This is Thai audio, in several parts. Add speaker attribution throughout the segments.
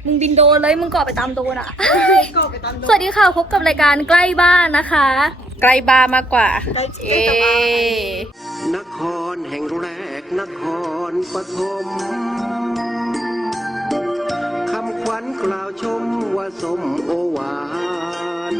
Speaker 1: มึงบินโดนเลยมึงก่อไปตามโดนอ่ะ
Speaker 2: ก็ไปตามโดน
Speaker 1: สวัสดีค่ะพบกับรายการใกล้บ้านนะคะ
Speaker 3: ใกล้บ้านมากกว่า
Speaker 2: ได้
Speaker 3: เอ๊
Speaker 2: แต่บ้าน
Speaker 4: นครแห่งแรกนครปฐมคำขวัญกล่าวชมว่าสมโอหวาน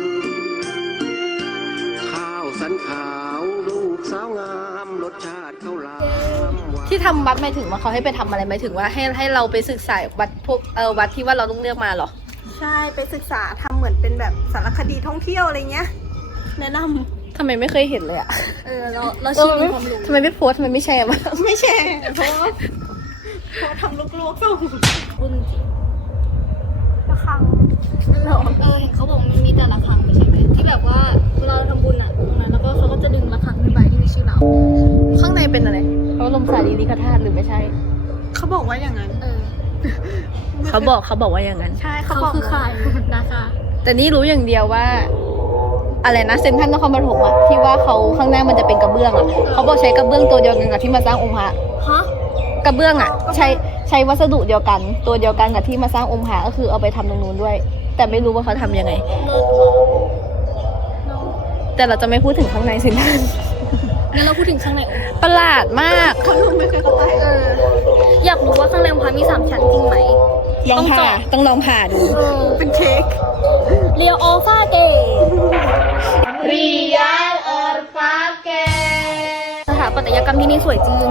Speaker 4: ข้าวสันขาวลูกสาวงามรสชาติข้าวหลามหวาน
Speaker 3: ที่ทำวัดหมายถึงว่าเขาให้ไปทำอะไรหมายถึงว่าให้เราไปศึกษาวัดพวกวัดที่ว่าเราต้องเลือกมาเหรอ
Speaker 2: ใช่ไปศึกษาทำเหมือนเป็นแบบสารคดีท่องเที่ยวอะไรเงี้ยแนะน
Speaker 3: ทำไมไม่เคยเห็นเลยอะ
Speaker 1: เราชิมมีความรู้
Speaker 3: ทำไมไม่โพสต์ทำไมไม่แชร์มา
Speaker 2: ำไม่แชร์เพราะว่าทำลูกๆส่ง
Speaker 1: บุญจริง
Speaker 2: ระฆัง
Speaker 1: หรอเห็นเขาบอกมันมีแต่ละครั้งไม่ใช่ไหมที่แบบว่าเวลาเราทำบุญอ่ะตรงนั้นแล้วก็เขาก็จะดึงละครั้งขึ้นไปที่มีชื่อเรา
Speaker 3: ข้างในเป็นอะไรเขาลมสารีริกธาตุหรือไม่ใช่
Speaker 2: เขาบอกว่าอย่างนั้น
Speaker 3: เขาบอกว่าอย่างนั้น
Speaker 2: ใช่เขา
Speaker 1: เขา
Speaker 2: บอก
Speaker 1: คือใครนะคะ
Speaker 3: แต่นี่รู้อย่างเดียวว่า อะไรนะเซ็นทรัลนครปฐมอะที่ว่าเขาข้างหน้ามันจะเป็นกระเบื้องอะเขาบอกใช้กระเบื้องตัวเดียวกันกับที่มาสร้างองค์พระ
Speaker 1: ฮะ
Speaker 3: กระเบื้องอะใช้วัสดุเดียวกัน ตัวเดียวกันกับที่มาสร้างองค์พระก็คือเอาไปทำตรงนู้นด้วย แต่ไม่รู้ว่าเขาทำยังไง แต่เราจะไม่พูดถึงข้างในเซ็นทรัล
Speaker 1: งั้นเราพูดถึงข้างในองค์พระ
Speaker 3: ประหลาดมาก
Speaker 2: เขาไม่เคยเข้าใจ
Speaker 1: อยากรู้ว่าข้างในองค์พระมี3 ชั้นจริงไหม
Speaker 3: ลองผ่าต้องลองผ่าดู
Speaker 2: เป็นเค้ก
Speaker 1: เรียวโอฟาเกสถาปัตยกรรมที่นี่สวยจริง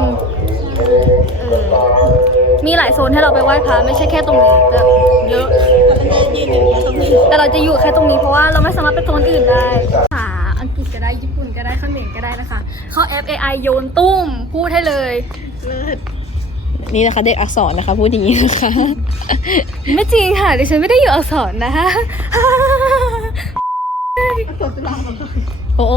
Speaker 1: มีหลายโซนให้เราไปไหว้พระไม่ใช่แค่ตรงนี้แบบเยอะ
Speaker 2: ยืนอย่างเงี้ยตรงนี้
Speaker 1: แต่เราจะอยู่แค่ตรงนี้เพราะว่าเราไม่สามารถไปโซนอื่นได้ภาษาอังกฤษก็ได้ญี่ปุ่นก็ได้เขมรก็ได้นะคะ เข้าแอป AI โยนตุ้มพูดให้เลย
Speaker 3: นี่นะคะเด็กอักษรนะคะพูดอย่างนี้นะคะ
Speaker 1: ไม่จริงค่ะดิฉันไม่ได้อยู่อักษรนะคะ
Speaker 3: โอ้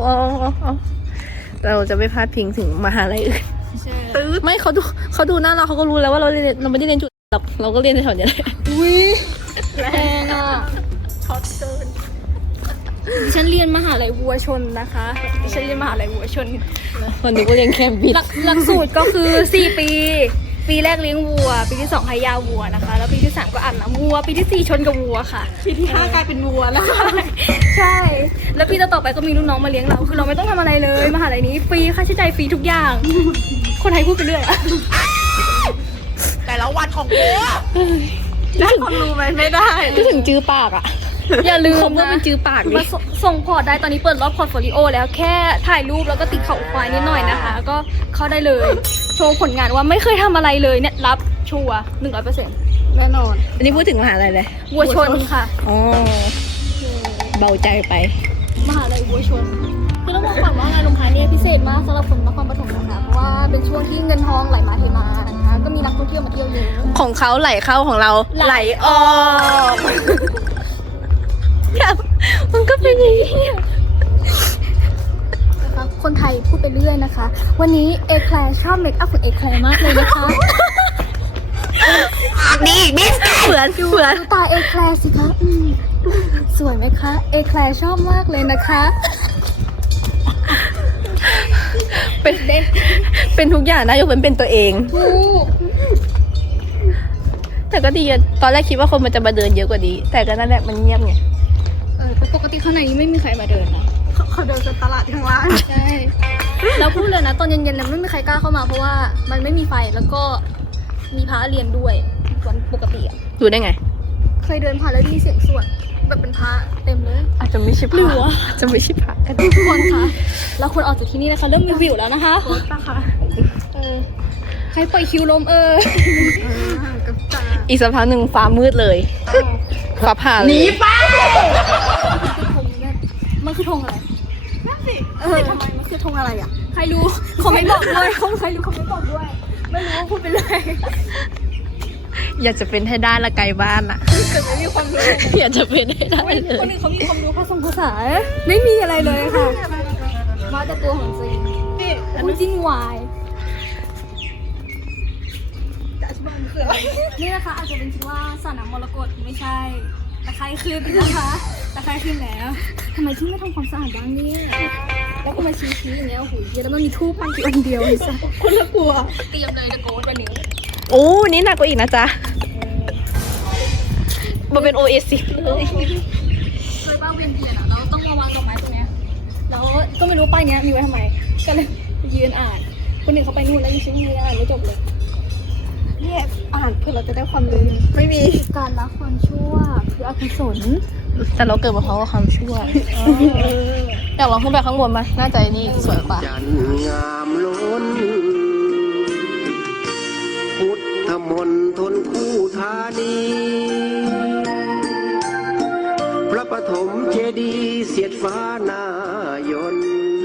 Speaker 3: เราจะไม่พลาดพิงถึงมหาลัยอื่น
Speaker 2: ตื้อ
Speaker 3: ไม่เขาดูหน้าเขาก็รู้แล้วว่าเราไม่ได้เรียนจุดหรอกเราก็เรียนในแถวนี้แหละ
Speaker 1: อุ้ยแรงอ่ะ
Speaker 2: ช็อตเกิน
Speaker 1: ดิฉันเรียนมหาลัยวัวชนนะคะดิฉันเรียนมหาลัยวัวชน
Speaker 3: วันนี้ก็เรียนแคมบิด
Speaker 1: หลักสูตรก็คือ4 ปีปีแรกเลี้ยงวัวปีที่2ให้ยาวัวนะคะแล้วปีที่3ก็อาบน้ำวัวปีที่4ชนกับวัวค่ะ
Speaker 2: ปีที่5กลายเป็นวัวแล้ว
Speaker 1: ใช่ แล้วปีต่อไปก็มีลูกน้องมาเลี้ยงเรา คือเราไม่ต้องทำอะไรเลย มหาลัยนี้ฟรี ค่าใช้จ่ายฟรีทุกอย่าง คนไทยพูดไปเรื่อยอะ
Speaker 2: แต่ละวันของวัวได้คนรู้ไหมไม่ได้
Speaker 3: ก็ถึงจื้อปากอ่ะ
Speaker 1: อย่าลืม
Speaker 3: เขาเพื่อ
Speaker 1: นะ
Speaker 3: เป็นจื้อปากดิ
Speaker 1: มาส่งพอร์ตได้ตอนนี้เปิดรอบพอร์ตโฟลิโอแล้วแค่ถ่ายรูปแล้วก็ติดเขาควายนิดหน่อยนะคะ ก็เข้าได้เลย โชว์ผลงานว่าไม่เคยทำอะไรเลยเนี่ยรับชัวร์100%แน่นอน
Speaker 3: อันนี้พูดถึงมหาลัยเลย
Speaker 1: วัวชนค่ะ
Speaker 3: อ๋อเบาใจไป
Speaker 1: มหาลัยวัวชนคือต้องบอกก่อนว่างานลงท้ายเนี่ยพิเศษมากสำหรับคนนครปฐมนะคะเพราะว่าเป็นช่วงที่เงินทองไหลมาเทมานะคะก็มีนักท่องเที่ยวมาเที่ยวเยอะ
Speaker 3: ของเขาไหลเข้าของเราไหลออกมันก็เป็นอย่างนี้
Speaker 1: นะคะคนไทยพูดไปเรื่อยนะคะ วันนี้เอแคลร์ชอบเมคอัพของเอแคลร์มากเลยนะคะ
Speaker 3: ดีมิสเหมือน
Speaker 1: ดูตาเอแคลร์สิคะสวยไหมคะเอแคลร์ชอบมากเลยนะคะ
Speaker 3: เป็นทุกอย่างนะยกเว้นเป็นตัวเอง แต่ก็ดีอะตอนแรกคิดว่าคนมันจะมาเดินเยอะกว่านี้ แต่ก็นั่นแหละมันเงียบไง
Speaker 1: แต่ปกติข้างในนี้ไม่มีใครมาเดินนะ
Speaker 2: เขาเดินจากตลาดข้างล่าง
Speaker 1: ใช่แล้วพูดเลยนะตอนเย็นๆเนี่ยไม่มีใครกล้าเข้ามาเพราะว่ามันไม่มีไฟแล้วก็มีพระเรียนด้วยวันปกติอะ
Speaker 3: ดูได้ไง
Speaker 1: เคยเดินผ่านแล้วได้ยินเสียงสวดแบบเป็นพระเต็มเลย
Speaker 3: อาจจะไม่ใช่
Speaker 1: หรือ
Speaker 3: พระ
Speaker 1: วะ
Speaker 3: อาจจะไม่ใช่พระกัน
Speaker 1: ทุกคนคะเราควรออกจากที่นี่นะคะเริ่มมีวิวแล้วนะคะ
Speaker 2: โค้ชปะคะ
Speaker 1: ใครปล่อยคิวลม
Speaker 2: กับตา
Speaker 3: อีกสักพักหนึ่งฟ้ามืดเลยฟ้าผ่าเลย
Speaker 2: หนีไป
Speaker 1: มันคือธงอะไร
Speaker 2: นั่นสิทำไมมันคือธงอะไรอ่ะ
Speaker 1: ใครรู้คอมเมนต์บอกด้วยใครรู้คอมเมนต์บอกด้วยไม่รู้พูดไปเลย
Speaker 3: อยากจะเป็นให้ได้ละไกลบ้านอะ
Speaker 1: เกิดไม่มีความรู้
Speaker 3: อยากจะเป็นให้ได้เลย
Speaker 1: คนอื่นเขามีความรู้ภาษาไม่มีอะไรเลยค่ะมาแต่ตัวของจริง
Speaker 2: นี่อัน
Speaker 1: พูด
Speaker 2: นี้
Speaker 1: จริงวาย
Speaker 2: จะอธิบายมันคืออะไร
Speaker 1: นี่นะคะอาจจะเป็นคิดว่าสระน้ำมรกตไม่ใช่ตะไคร้ขึ้นนะคะตะไคร้ขึ้นแล้วทำไมที่ไม่ทำความสะอาดบ้างเนี่ยแล้วก็มาชี้อย่างเงี้ยโอ้โหเยอะแล้วมันมีทูบปังอยู่อันเดียวเลยจ้ะ
Speaker 2: คนละกลัว
Speaker 1: เตรียมเลยจะโกดวันนี้
Speaker 3: โอ้นี่หนักกว่าอีกนะจ๊ะมันเป็นโอเอซิสเลย
Speaker 1: เคยป้าเวียนเทียนอ่ะเราต้องมาวางดอกไม้ตรงเนี้ยแล้วก็ไม่รู้ป้ายเนี้ยมีไว้ทำไม ก็เลยยืนอ่าน คนหนึ่งเขาไปนู่นแล้วยังชิ้นยืนอ่านไม่จบเลย
Speaker 2: เนี่ยอ่านเพื่อเราจะได้ความรู้ไม่มี
Speaker 1: การละความชั่วคืออกุศล
Speaker 3: แต่เราเกิดมาพร้อมกับความชั่วอยากลองขึ้นไปข้างบนไหมน่าจะนี่สวยกว่า
Speaker 4: จันทร์งามล้น พุทธมนตรคู่ธานี พระปฐมเจดีย์เสียดฟ้านายน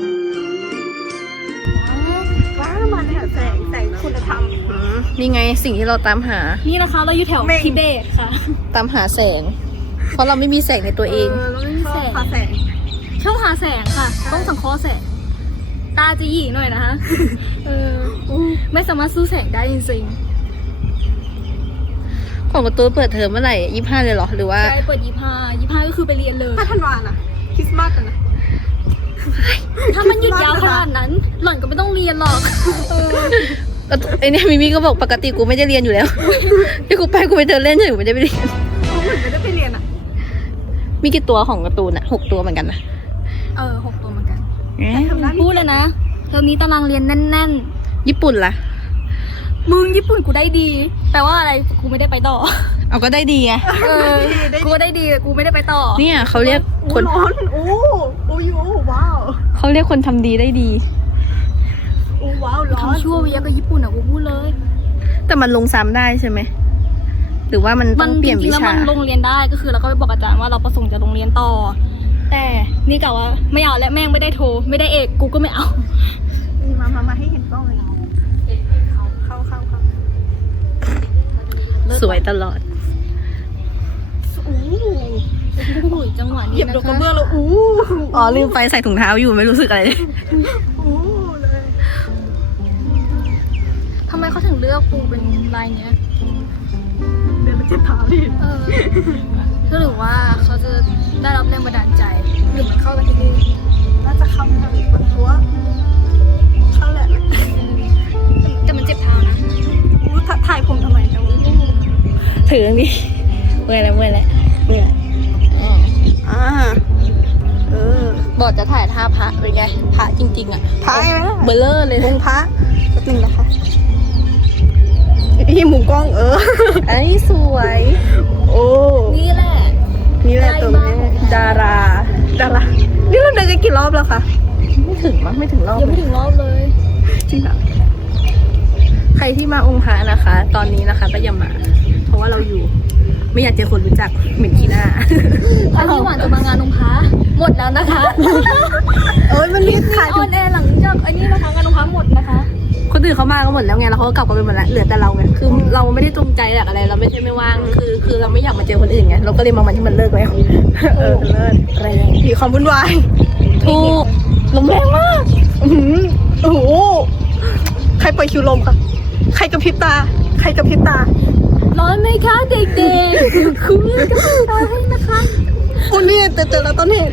Speaker 2: ว้ามันเนี่ยแสงคุณธรรม
Speaker 3: นี่ไงสิ่งที่เราตามหา
Speaker 1: นี่นะคะเราอยู่แถว
Speaker 2: เม่ง
Speaker 1: ทิเบตค่ะ
Speaker 3: ตามหาแสง เพราะเราไม่มีแสงในตัวเอง
Speaker 2: เราไม่มีแสงแสง
Speaker 1: ชอบหาแสงค่ะ ต้องสังเคราะห์แสง ตาจะหยีหน่อยนะคะไม่สามารถสู้แสงได้จริง
Speaker 3: ของประตูเปิดเทอมเมื่อไหร่25เลยเหรอหรือว่า
Speaker 1: ๆใช่เปิด25ก็คือไปเรียนเลย
Speaker 2: ถ้าธันวาน่ะคริสต์มาสนะ
Speaker 1: ถ้ามันหยุดยาวขนาดนั้น หล่อนก็ไม่ต้องเรียนหรอก
Speaker 3: ไอเนี่ยมิมี่ก็บอกปกติกูไม่ได้เรียนอยู่แล้ว ที่กูไปเดินเล่นเฉยๆไม่ได้ไปเรียน
Speaker 2: เหมือนไม่ได้ไปเรียนอ่ะ
Speaker 3: มีกี่ตัวของการ์ตูนอะ6 ตัวเหมือนกันนะ
Speaker 1: 6 ตัวเหมือนกัน
Speaker 2: ทำได้
Speaker 1: พูดเลยนะเทอมนี้ตารางเรียนแน่น
Speaker 3: ญี่ปุ่นล่ะ
Speaker 1: ๆ มึงญี่ปุ่นกูได้ดี แปลว่าอะไร กูไม่ได้ไปต่อ
Speaker 3: เอาก็ได้ดีไง
Speaker 1: กูได้ดีแต่กูไม่ได้ไปต่อ
Speaker 3: เนี่ยเขาเรียกคน
Speaker 2: ร้อนโอ้ยว้าว
Speaker 3: เขาเรียกคนทำดีได้ดี
Speaker 2: โอ้ว้าวร้อน
Speaker 1: ทำชั่วไปเยอะกับญี่ปุ่นอ่ะกูพูดเลย
Speaker 3: แต่มันลงซ้ำได้ใช่ไหมหรือว่ามันต้องเปลี่ยน
Speaker 1: จริ
Speaker 3: วิ
Speaker 1: งๆแล้ว
Speaker 3: ชา
Speaker 1: มันลงเรียนได้ก็คือเราก็ไปบอกอาจารย์ว่าเราประสงค์จะลงเรียนต่อ แต่นี่กะว่าไม่เอาและแม่งไม่ได้โทรไม่ได้เอกกูก็ไม่เอา
Speaker 2: มาให้เห็นกล้องเลยเข้า
Speaker 3: สวยตลอด
Speaker 1: โอ้โหจังหวะ
Speaker 2: เห
Speaker 1: นี้
Speaker 2: ยียบ
Speaker 1: นะ
Speaker 2: ดอกกระ
Speaker 1: คะ
Speaker 2: เบื้องแล้ว
Speaker 3: อ๋อลืมไปใส่ถุงเท้าอยู่ไม่รู้สึกอะไรเลย
Speaker 2: เลย
Speaker 1: ทำไมเขาถึงเลือกปูเป็นลายเนี้ย
Speaker 2: เดินไปเจ็บเท้าดิ
Speaker 1: หรือว่าเขาจะได้รับแรงบันดาลใจหรือมันเข้ากับที่นี่
Speaker 2: น่าจะเข้าทางนี้เพราะว่าเข้าแหละ
Speaker 1: แต่มันเจ็บเท้านะ
Speaker 2: ถ่ายผมทำไมเนี่ย
Speaker 3: ถือดิเมื่อยแล้วบอกจะถ่ายท่าพระเป็นไงพระจริงๆอ่ะ
Speaker 2: พายไหม
Speaker 3: เบลเลอร์เลย
Speaker 2: องค์พระจริงนะคะที่หมุนกล้อง
Speaker 3: อันนี้สวย
Speaker 2: โอ้
Speaker 1: นี่แหละ
Speaker 2: นี่แหละตรงนี้
Speaker 3: ดารา
Speaker 2: นี่เราเดินกันกี่รอบแล้วคะ
Speaker 3: ไม่ถึงมั้งไม่ถึงรอบ
Speaker 1: ยังไม่ถึงรอบเลย
Speaker 2: จริงเหรอ
Speaker 3: ใครที่มาองค์พระนะคะ ตอนนี้นะคะก็อย่ามา เพราะว่าเราอยู่ ไม่อยากเจอคนรู้จักเหม็นขี้หน้า
Speaker 1: ถ้าพี่หวานจะมางานองค์พระหมดแล้วนะคะ
Speaker 2: มันมีขาย
Speaker 1: ออนแอร์หลังจากอันนี้นะคะงานองค์พระหมดนะคะ
Speaker 3: คนอื่นเขามาก็หมดแล้วไงแล้วเขาก็กลับกันไปหมดแล้วเหลือแต่เราไงคือเราไม่ได้จงใจหลักอะไรเราไม่ใช่ไม่ว่างคือเราไม่อยากมาเจอคนอื่นไงเราก็เลยมาวันที่มันเลิกแล้ว
Speaker 2: เลิศ
Speaker 3: แรง
Speaker 2: มีความวุ่นวาย
Speaker 3: ถูกลมแรงมาก
Speaker 2: โอ้โหใครปล่อยคิวลมคะใครกระพริบตา
Speaker 1: ร้อนไหมคะเด็กๆคุณก็เป็นตาให้นะคะ
Speaker 2: โอ้นี่เจอแล้วต้นเหตุ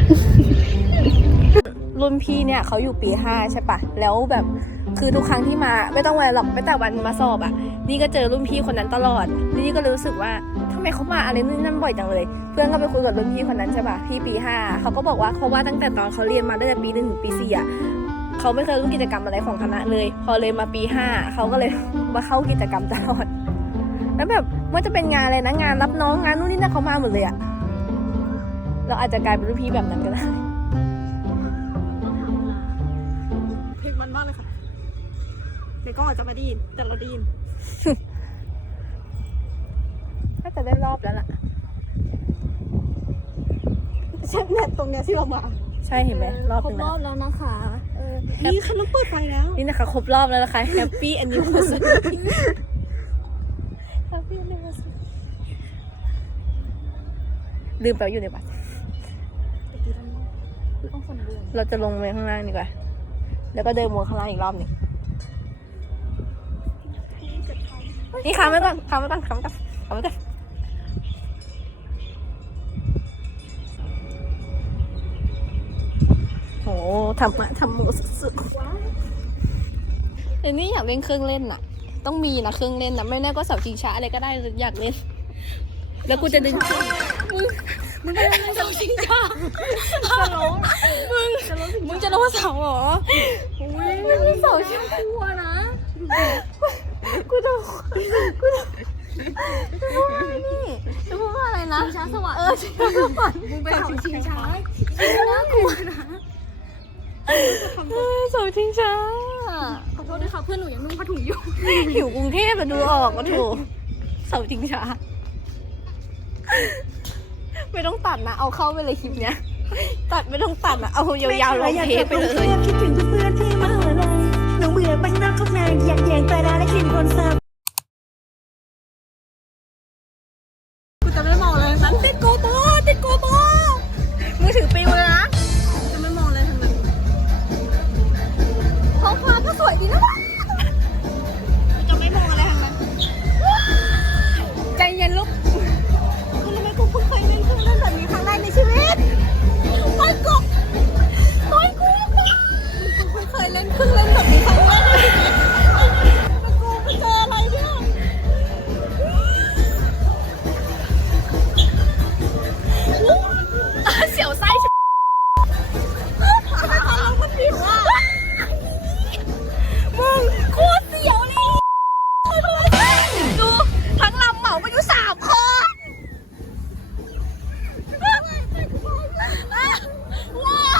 Speaker 3: รุ่นพี่เนี่ยเขาอยู่ปี5ใช่ปะแล้วแบบคือทุกครั้งที่มาไม่ต้องวันหรอกไม่แต่วันมาสอบอ่ะนี่ก็เจอรุ่นพี่คนนั้นตลอดนี่ก็รู้สึกว่าทำไมเขามาอะไรนู่นนั่นบ่อยจังเลย เพื่อนก็ไปคุยกับรุ่นพี่คนนั้นใช่ปะพี่ปี5เขาก็บอกว่าเขาว่าตั้งแต่ตอนเขาเรียนมาตั้งแต่ปี1ถึงปี4อ่ะเขาไม่เคยรู้กิจกรรมอะไรของคณะเลย พอเลยมาปี5เขาก็เลยมาเข้ากิจกรรมตลอดแล้วแบบว่าจะเป็นงานอะไรนะงานรับน้องงานนู่นนี่นั่นเขามาหมดเลยอ่ะเราอาจจะกลายเป็นรุ่นพี่แบบนั้นก็ได้
Speaker 2: เพลงมันมากเลยค่ะในกล้องอาจจะไม่ได้ยินแต่เราได้ยิน
Speaker 3: น่าจะได้รอบแล้วล่ะ
Speaker 2: ใช่เนี่ยตรงเนี้ยที่เรามา
Speaker 3: ใช่เห็นไหมรอบ
Speaker 1: คร
Speaker 3: นึ
Speaker 1: บ
Speaker 3: ง
Speaker 1: ร
Speaker 3: แล้
Speaker 1: อ
Speaker 3: ว
Speaker 1: บแล้วนะคะ
Speaker 2: นี่เขาต้องเปิดไฟแล้ว
Speaker 3: นี่นะคะครบรอบแล้วนะคะ Happy Anniversary Happy Anniversary ลืมไปว่าอยู่ในบัตรเราจะลงไปข้างล่างดีกว่าแล้วก็เดินวนข้างล่างอีกรอบหนึ่งนี่ค้างไว้ก่อนโหทำหมูสุดๆเดี๋ยวนี้อยากเล่นเครื่องเล่นน่ะ ต้องมีนะเครื่องเล่นน่ะไม่แน่ก็เสาชิงช้าอะไรก็ได้อยากเล่น แล้วกูจะดึงขึ้น
Speaker 1: มึงไปเล่นเสาชิงช้า
Speaker 2: จะร้อง
Speaker 3: มึงจะโดนเสาเหรอ
Speaker 2: อุ้ย
Speaker 3: มึงเสาชิง
Speaker 1: กลัวนะ
Speaker 3: กูจะพูดนี่จะพูดว่าอะไรนะ
Speaker 1: ช้าสวรรค์
Speaker 3: ชิงช้าสวรรค์
Speaker 1: มึงไปเสาชิงช้าน่ากลัวนะ
Speaker 3: เสาชิงช้า
Speaker 1: ขอโทษด้วยค่ะเพื่อนหนูยังนุ่งผ้าถุงอยู่
Speaker 3: หิวกรุงเทพมาดูออกก็ถูกเสาชิงช้าไม่ต้องตัดนะเอาเข้าไปเลยคลิปเนี้ยตัดไม่ต้องตัดนะเอายาวๆลงเทปไปเลย
Speaker 5: คิดถึงเพื่อนที่มหาลัยน้องเบื่อบ้านนอกข้างในอยากแยงตาดาและกลิ่นคนสาบ
Speaker 2: กูจะไม่มองเลยนั้นติดโกโบ
Speaker 3: มือถือปิวเลยนะ
Speaker 2: จะไม่มองเลยทั้งนั้น
Speaker 3: ท้องฟ้าก็สวยดีนะ
Speaker 2: จะไม่มองอะไรทั้งนั้น
Speaker 3: ใจเย็นลูก
Speaker 2: คุณรู้ไหมกูเพิ่งเคยเล่นเครื่องเล่นแบบนี้ครั้งแรกในชีวิตไปกู
Speaker 3: กูไม่เคยเล่นเครื่องเล่นแบบนี้ครั้งแรกในชีวิต
Speaker 2: แล้วกูไปเจออะไรเนี่ย
Speaker 3: เสียวไส้มึงโคตรเสียวเลยดูทั้งลำเหมาไปอยู่3 คนว้าว